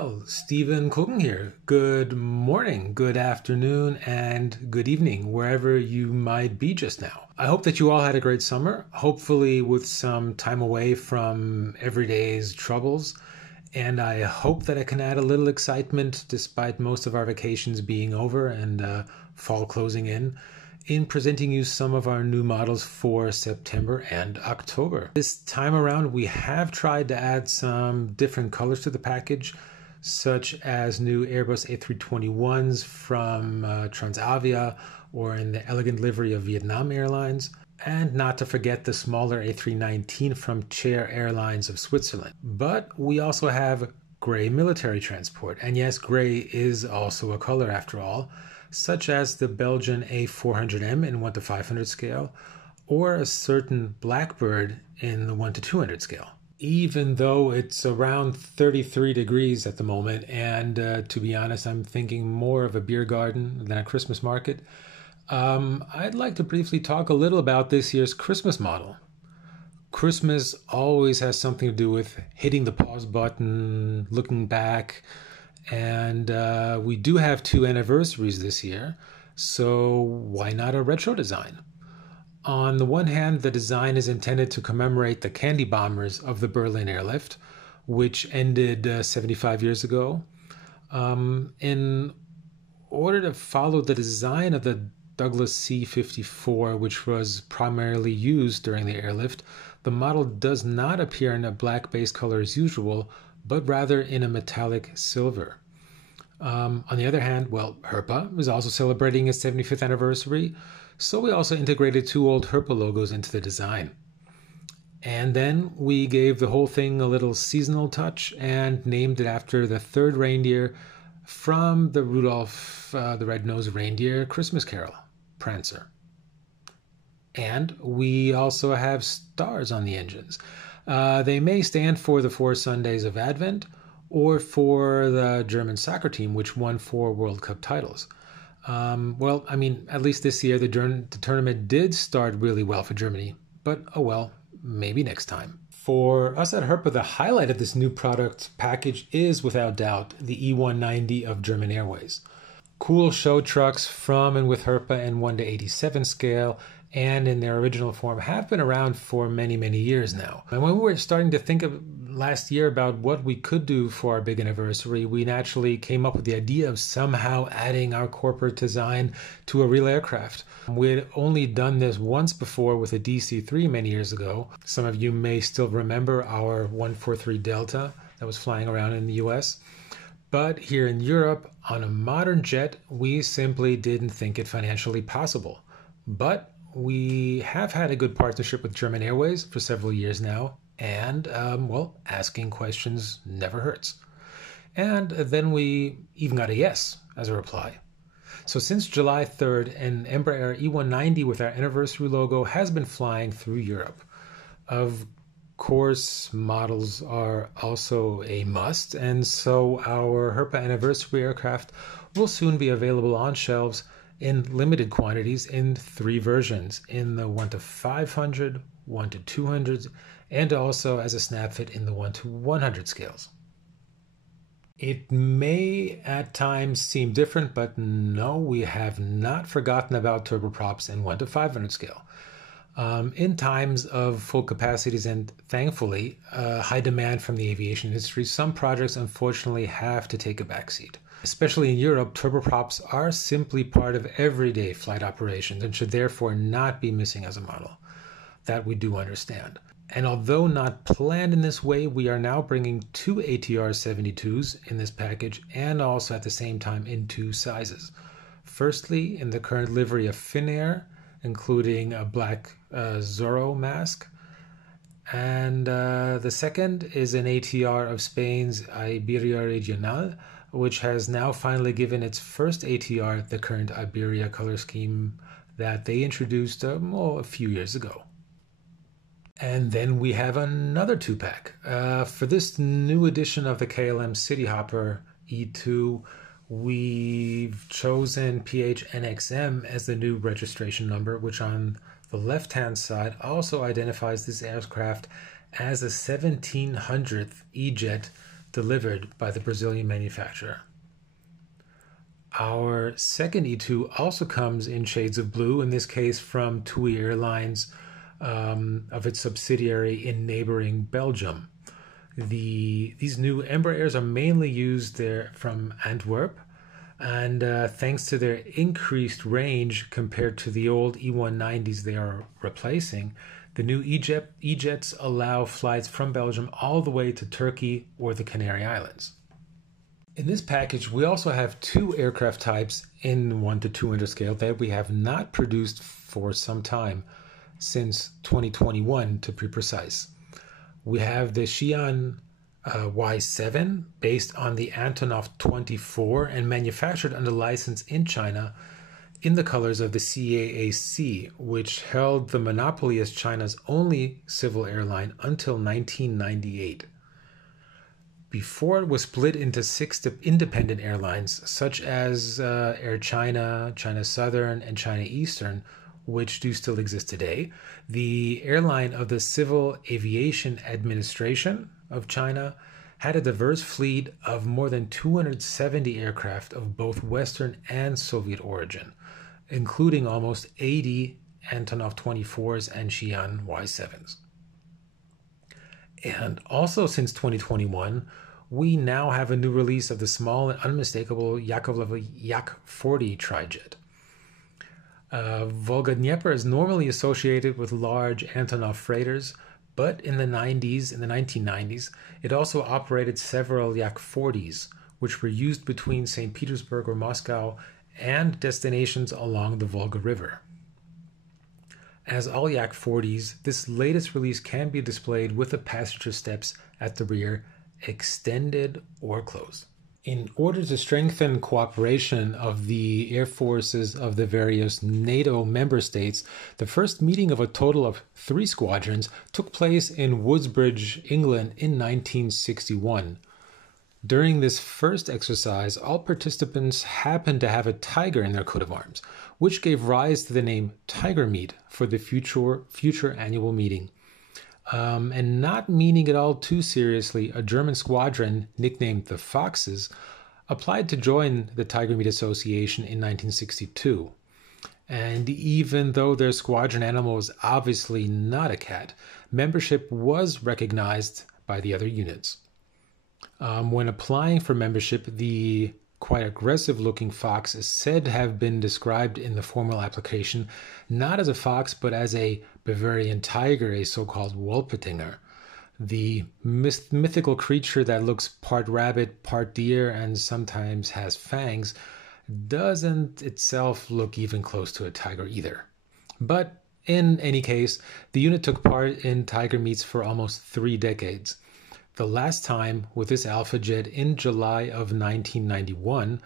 Well, Stephan Külgen here. Good morning, good afternoon, and good evening, wherever you might be just now. I hope that you all had a great summer, hopefully with some time away from everyday's troubles. And I hope that I can add a little excitement, despite most of our vacations being over and fall closing in presenting you some of our new models for September and October. This time around, we have tried to add some different colors to the package, such as new Airbus A321s from Transavia or in the elegant livery of Vietnam Airlines, and not to forget the smaller A319 from Chair Airlines of Switzerland. But we also have gray military transport, and yes, gray is also a color after all, such as the Belgian A400M in 1:500 scale, or a certain Blackbird in the 1:200 scale. Even though it's around 33 degrees at the moment, and to be honest, I'm thinking more of a beer garden than a Christmas market, I'd like to briefly talk a little about this year's Christmas model. Christmas always has something to do with hitting the pause button, looking back, and we do have 2 anniversaries this year, so why not a retro design? On the one hand, the design is intended to commemorate the candy bombers of the Berlin airlift, which ended 75 years ago. In order to follow the design of the Douglas C-54, which was primarily used during the airlift, the model does not appear in a black base color as usual, but rather in a metallic silver. On the other hand, well, Herpa is also celebrating its 75th anniversary, so we also integrated 2 old Herpa logos into the design. And then we gave the whole thing a little seasonal touch and named it after the 3rd reindeer from the Rudolph the Red-Nosed Reindeer Christmas Carol, Prancer. And we also have stars on the engines. They may stand for the 4 Sundays of Advent or for the German soccer team, which won 4 World Cup titles. Well, I mean, at least this year, the tournament did start really well for Germany, but oh well, maybe next time. For us at Herpa, the highlight of this new product package is, without doubt, the E190 of German Airways. Cool show trucks from and with Herpa in 1:87 scale and in their original form have been around for many, many years now. And when we were starting to think of last year about what we could do for our big anniversary, we naturally came up with the idea of somehow adding our corporate design to a real aircraft. We had only done this once before with a DC-3 many years ago. Some of you may still remember our 143 Delta that was flying around in the US. But here in Europe, on a modern jet, we simply didn't think it financially possible. But we have had a good partnership with German Airways for several years now, and, well, asking questions never hurts. And then we even got a yes as a reply. So since July 3rd, an Embraer E190 with our anniversary logo has been flying through Europe. Of course, models are also a must, and so our Herpa anniversary aircraft will soon be available on shelves in limited quantities in 3 versions, in the 1:500, 1:200, and also as a snap fit in the 1:100 scales. It may at times seem different, but no, we have not forgotten about turboprops in 1:500 scale. In times of full capacities and thankfully high demand from the aviation industry, some projects unfortunately have to take a backseat. Especially in Europe, turboprops are simply part of everyday flight operations and should therefore not be missing as a model. That we do understand. And although not planned in this way, we are now bringing 2 ATR 72s in this package and also at the same time in 2 sizes. Firstly, in the current livery of Finnair, including a black Zorro mask. And the second is an ATR of Spain's Iberia Regional, which has now finally given its first ATR the current Iberia color scheme that they introduced a few years ago. And then we have another 2-pack. For this new edition of the KLM City Hopper E2, we've chosen PHNXM as the new registration number, which on the left-hand side also identifies this aircraft as a 1700th E-Jet delivered by the Brazilian manufacturer. Our second E2 also comes in shades of blue, in this case from TUI Airlines, of its subsidiary in neighboring Belgium. These new Embraers are mainly used there from Antwerp, and thanks to their increased range compared to the old E190s they are replacing, the new E-Jets allow flights from Belgium all the way to Turkey or the Canary Islands. In this package, we also have two aircraft types in 1 to 200 scale that we have not produced for some time, since 2021 to be precise. We have the Xian Y7, based on the Antonov 24 and manufactured under license in China in the colors of the CAAC, which held the monopoly as China's only civil airline until 1998. Before it was split into 6 independent airlines, such as Air China, China Southern, and China Eastern, which do still exist today, the airline of the Civil Aviation Administration of China had a diverse fleet of more than 270 aircraft of both Western and Soviet origin, including almost 80 Antonov 24s and Xian Y7s. And also since 2021, we now have a new release of the small and unmistakable Yakovlev Yak-40 Trijet. Volga-Dnieper is normally associated with large Antonov freighters, but in the 1990s, it also operated several Yak-40s, which were used between St. Petersburg or Moscow and destinations along the Volga River. As all Yak-40s, this latest release can be displayed with the passenger steps at the rear extended or closed. In order to strengthen cooperation of the air forces of the various NATO member states, the first meeting of a total of 3 squadrons took place in Woodbridge, England in 1961. During this first exercise, all participants happened to have a tiger in their coat of arms, which gave rise to the name Tigermeat for the future annual meeting. And not meaning it all too seriously, a German squadron nicknamed the Foxes applied to join the Tigermeat Association in 1962. And even though their squadron animal was obviously not a cat, membership was recognized by the other units. When applying for membership, the quite aggressive-looking fox is said to have been described in the formal application not as a fox, but as a Bavarian tiger, a so-called Wolpetinger, the mythical creature that looks part rabbit, part deer, and sometimes has fangs, doesn't itself look even close to a tiger either. But in any case, the unit took part in tiger meets for almost 3 decades. The last time with this Alpha jet in July of 1991,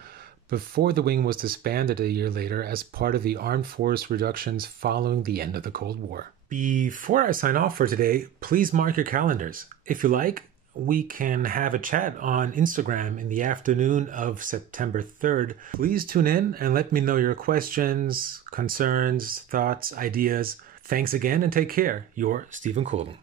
before the wing was disbanded a year later as part of the armed force reductions following the end of the Cold War. Before I sign off for today, please mark your calendars. If you like, we can have a chat on Instagram in the afternoon of September 3rd. Please tune in and let me know your questions, concerns, thoughts, ideas. Thanks again and take care. Your Stephan Külgen.